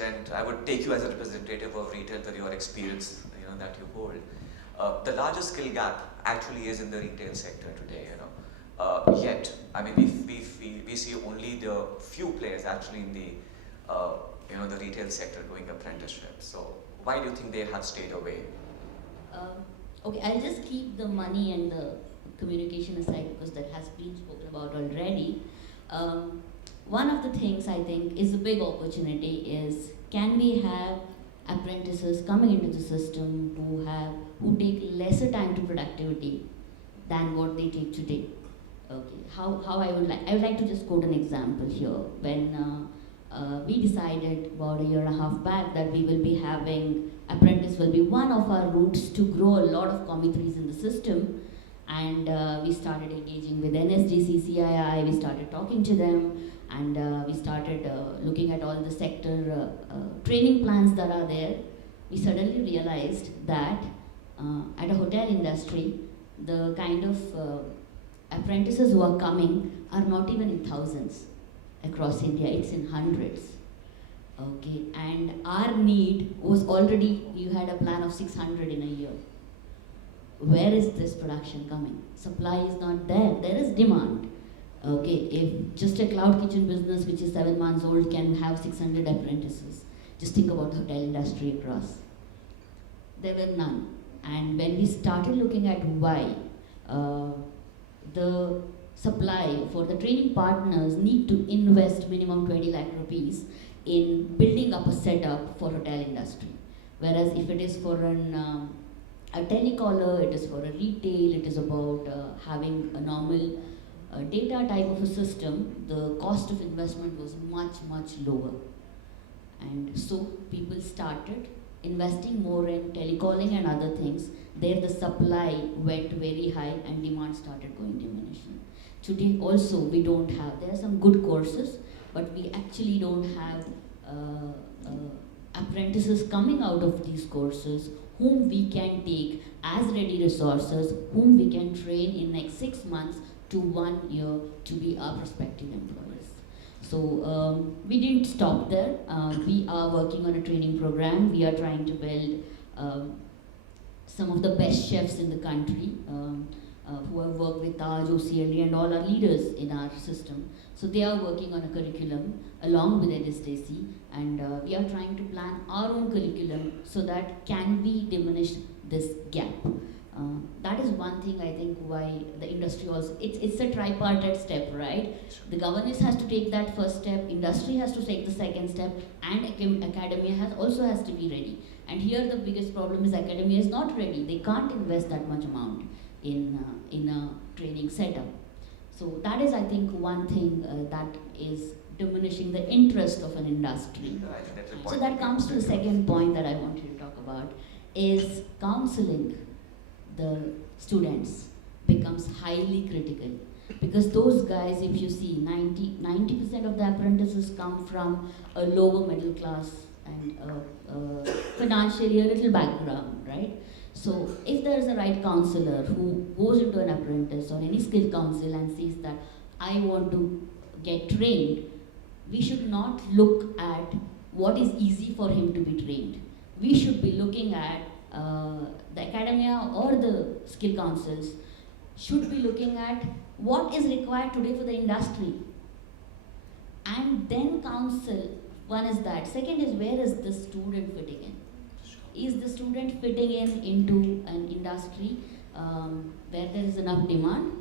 I would take you as a representative of retail with your experience, that you hold. The largest skill gap actually is in the retail sector today, Yet, I mean, we see only the few players actually in the retail sector doing apprenticeship. So why do you think they have stayed away? Okay, I'll just keep the money and the communication aside because that has been spoken about already. One of the things I think is a big opportunity is, can we have apprentices coming into the system who take lesser time to productivity than what they take today? Okay, how I would like to just quote an example here. When we decided about a year and a half back that we will be having apprentice will be one of our routes to grow a lot of commissaries in the system, and we started engaging with NSG, CCII, we started talking to them, and we started looking at all the sector training plans that are there. We suddenly realized that at a hotel industry, the kind of apprentices who are coming are not even in thousands across India, it's in hundreds. Okay, and our need was already, you had a plan of 600 in a year. Where is this production coming? Supply is not there, there is demand. Okay, if just a cloud kitchen business which is 7 months old can have 600 apprentices, just think about the hotel industry across. There were none. And when we started looking at why, the supply for the training partners need to invest minimum 20 lakh rupees in building up a setup for hotel industry. Whereas if it is for a telecaller, it is for a retail, it is about having a normal data type of a system, the cost of investment was much, much lower. And so people started investing more in telecalling and other things. There the supply went very high and demand started going diminishing. Today also we don't have, there are some good courses, but we actually don't have apprentices coming out of these courses whom we can take as ready resources, whom we can train in next 6 months to 1 year to be our prospective employers. So we didn't stop there. We are working on a training program. We are trying to build some of the best chefs in the country who have worked with Taj, OCLD and all our leaders in our system. So they are working on a curriculum along with NSDC, and we are trying to plan our own curriculum so that can we diminish this gap. That is one thing I think why the industry also, it's a tripartite step, right? The governance has to take that first step, industry has to take the second step, and academia also has to be ready. And here the biggest problem is academia is not ready. They can't invest that much amount in a training setup. So that is, I think, one thing that is diminishing the interest of an industry. So that comes to the second point that I want you to talk about, is counseling the students becomes highly critical. Because those guys, if you see, 90% of the apprentices come from a lower middle class and financially a little background, right? So if there is a right counselor who goes into an apprentice or any skill council and says that I want to get trained, we should not look at what is easy for him to be trained. We should be looking at the academia or the skill councils should be looking at what is required today for the industry, and then counsel. One is that. Second is, where is the student fitting in? Is the student fitting in into an industry where there is enough demand?